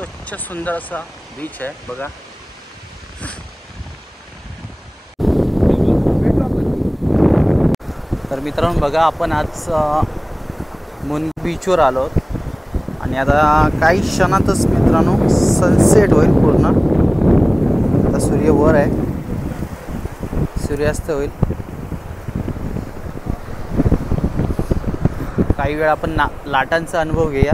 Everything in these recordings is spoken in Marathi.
स्वच्छ सुंदर असा बीच आहे बघा। तर मित्रांनो बघा, आपण आज मुनगे बीचवर आलो आणि आता काही क्षणातच मित्रांनो सनसेट होईल पूर्ण। आता सूर्य वर आहे, सूर्यास्त होईल। काही वेळ आपण लाटांचा अनुभव घेऊया।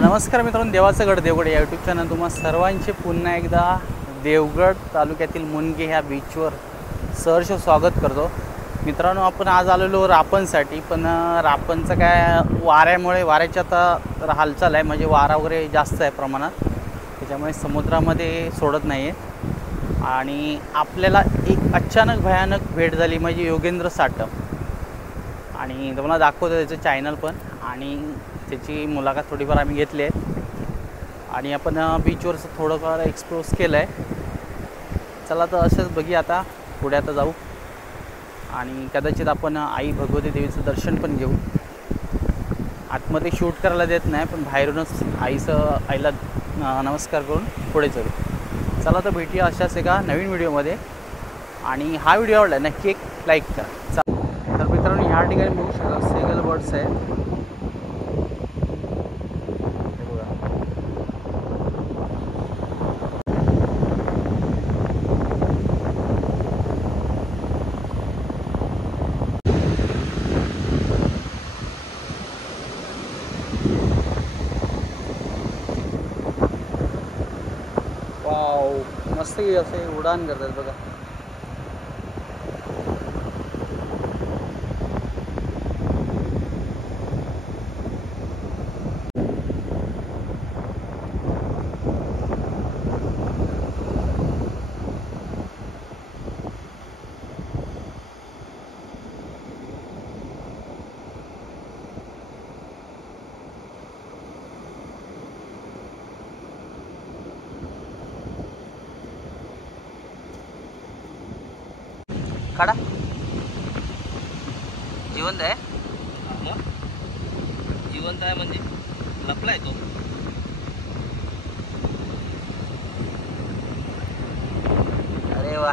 नमस्कार मित्रांनो, देवाचं गड देवगड या यूट्यूब चॅनल तुम्हा सर्वांचे पुन्हा एकदा देवगड तालुक्यातील मुनगे ह्या बीचवर सहर्ष स्वागत करतो। मित्रांनो, आपण आज आलेलो रापणसाठी, पण रापणचं काय वाऱ्यामुळे वाऱ्याची आता हालचाल आहे, म्हणजे वारा वगैरे जास्त आहे प्रमाणात, त्याच्यामुळे समुद्रामध्ये सोडत नाही आहे। आणि आपल्याला एक अचानक भयानक भेट झाली, म्हणजे योगेंद्र साटम, आणि तुम्हाला दाखवतो त्याचं चॅनल पण, आणि त्याची मुलाखत थोडीफार आम्ही घेतली आहे आणि आपण बीचवरचं थोडंफार एक्सप्लोर केलं आहे। चला तर असंच बघूया, आता पुढे आता जाऊ आणि कदाचित आपण आई भगवती देवीचं दर्शन पण घेऊ। आतमध्ये शूट करायला देत नाही, पण बाहेरूनच आईला नमस्कार करून पुढे चलू। चला तर भेटूया अशाच एका नवीन व्हिडिओमध्ये, आणि हा व्हिडिओ आवडला नक्की एक लाईक करा। तर मित्रांनो, ह्या ठिकाणी बघू शकता सेगल बर्ड्स आहे। वाव, मस्त असे उडान करतात बघा। काढा, जिवंत आहे, जिवंत आहे म्हणजे लपलाय तो। अरे वा,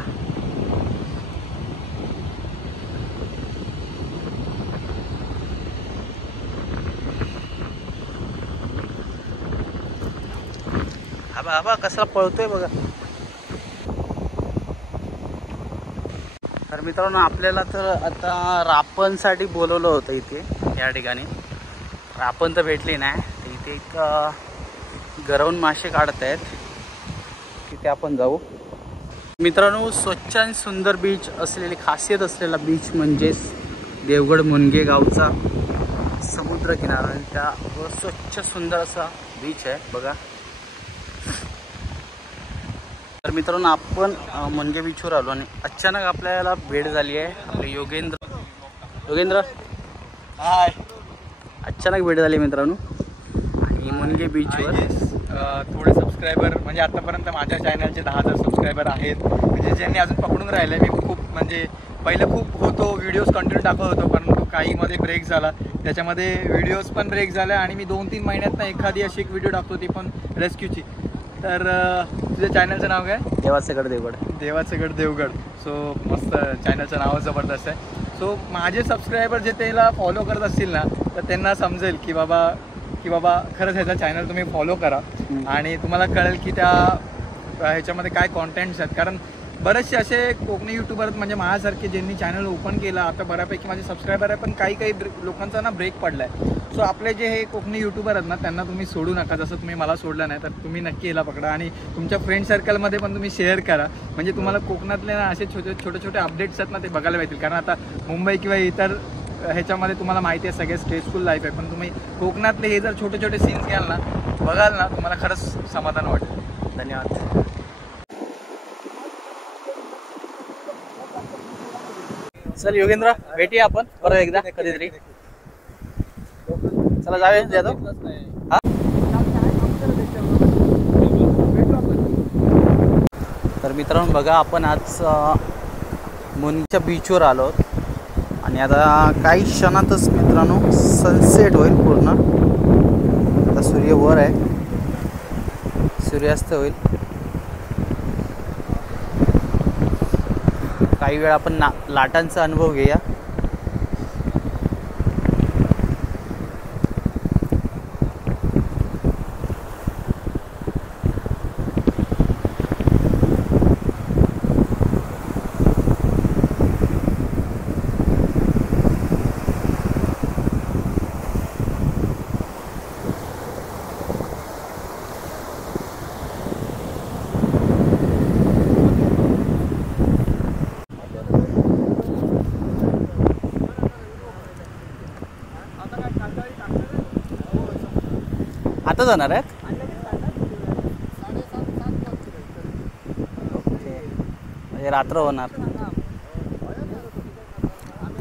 हा बा कसा पळतोय बघा। तर मित्रांनो, आपल्याला तर आता रापणसाठी बोलवलं होतं इथे, या ठिकाणी रापण तर भेटली नाही, तर इथे एक गरवून मासे काढत आहेत, तिथे आपण जाऊ। मित्रांनो, स्वच्छ आणि सुंदर बीच असलेली, खासियत असलेला बीच म्हणजेच देवगड मुनगे गावचा समुद्र किनारा, आणि त्यावर स्वच्छ सुंदर असा बीच आहे बघा। तर मित्रांनो, आपण मुनगे बीचवर आलो आणि अचानक आपल्याला भेट झाली आहे आपले योगेंद्र हाय, अचानक भेट झाली मित्रांनो आणि मुनगे बीचवर। थोडे सबस्क्रायबर, म्हणजे आतापर्यंत माझ्या चॅनलचे 10,000 सबस्क्रायबर आहेत, म्हणजे ज्यांनी अजून पकडून राहिले। मी खूप म्हणजे पहिलं खूप होतो, व्हिडिओज कंटिन्यू टाकत होतो, परंतु काहीमध्ये ब्रेक झाला, त्याच्यामध्ये व्हिडिओज पण ब्रेक झाल्या, आणि मी 2-3 महिन्यात एखादी अशी एक व्हिडिओ टाकतो, ती पण रेस्क्यूची। तर तुझ्या चॅनलचं नाव काय? देवाचं गड देवगड। देवाचं गड देवगड। सो मस्त, चॅनलचं नाव जबरदस्त आहे। सो माझे सबस्क्रायबर जे त्याला फॉलो करत असतील ना, तर त्यांना समजेल की बाबा खरंच ह्याचा चॅनल तुम्ही फॉलो करा, आणि तुम्हाला कळेल की त्या ह्याच्यामध्ये काय कॉन्टेंट्स आहेत। कारण बरेचसे असे कोकणी यूट्यूबर म्हणजे माझ्यासारखे ज्यांनी चॅनल ओपन केला, आता बऱ्यापैकी माझे सबस्क्रायबर आहे, पण काही लोकांचा ना ब्रेक पडला आहे। सो आपले जे हे कोकणी यूट्यूबर आहेत ना त्यांना तुम्ही सोडू नका. जसं तुम्ही मला सोडलं नाही तर तुम्ही नक्की याला पकडा आणि तुमच्या फ्रेंड सर्कलमध्ये पण तुम्ही शेअर करा. म्हणजे तुम्हाला कोकणातले ना असे छोटे छोटे अपडेट्स आहेत ना ते बघायला भेटतील. कारण आता मुंबई किंवा इतर ह्याच्यामध्ये तुम्हाला माहिती आहे सगळे स्ट्रेसफुल लाईफ आहे, पण तुम्ही कोकणातले हे जर छोटे छोटे सीन्स घ्याल ना बघाल ना तुम्हाला खरंच समाधान वाटेल. धन्यवाद. चल योगेंद्र, भेटूया आपण परत एकदा कधीतरी. चला जाऊया जाधव. हा तर मित्रांनो बघा, आपण आज मुनच्या बीचवर आलो आणि आता काही क्षणातच मित्रांनो सनसेट होईल पूर्ण. आता सूर्य वर आहे, सूर्यास्त होईल. काही वेळ आपण लाटांचा अनुभव घेऊया. आता जाणार आहेत. ओके, म्हणजे रात्र होणार.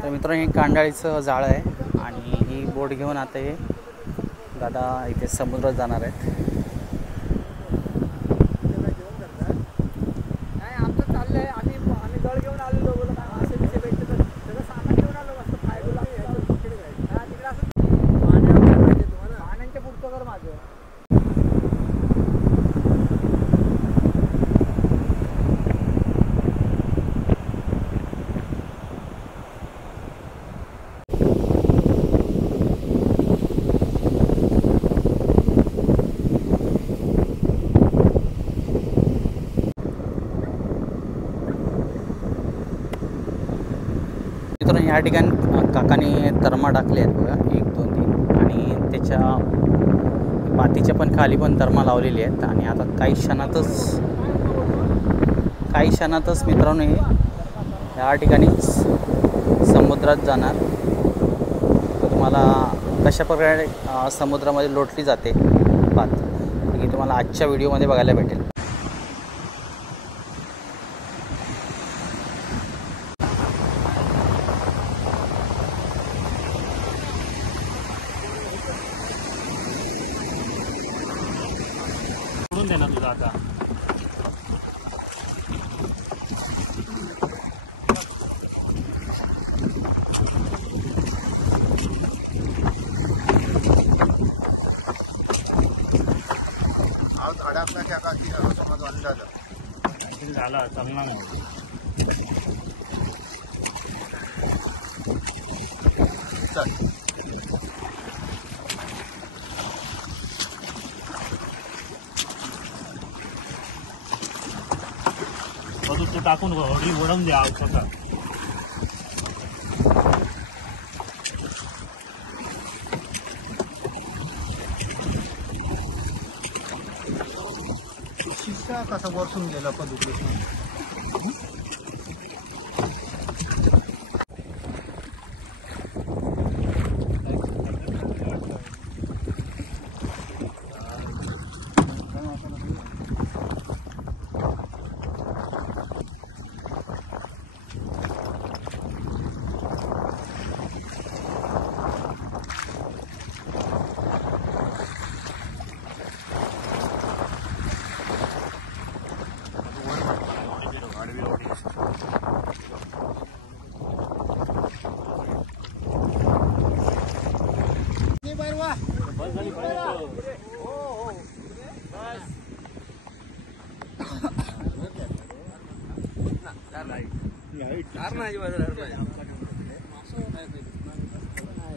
तर मित्रांनो हे कांडाळीचं जाळं आहे आणि ही बोट घेऊन आता हे दादा इथे समुद्रात जाणार आहेत. मित्रांनो या ठिकाणी काकाने तरमा टाकले आहेत बघा, 1 2 3, आणि त्याच्या पातीच्या पण खाली पण तरमा लावलेली आहेत. आणि आता काही क्षणातच मित्रांनो हे या ठिकाणी समुद्रात जाणार. तर तुम्हाला कशा प्रकारे समुद्रामध्ये लोटली जाते पात ही तुम्हाला आजच्या व्हिडिओमध्ये बघायला भेटेल. देना तुझा आता झाला चालणार नाही. तू टाकून होडी ओढून द्या स्वतः. शिक्षा कसा वरसून गेला पद्धती.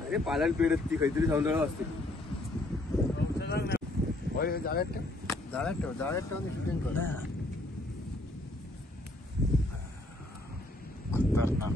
अरे पालन पिढत ती काहीतरी सौंदर्य असते. जाळ्यात ठेव शूटिंग कर. खतरनाक.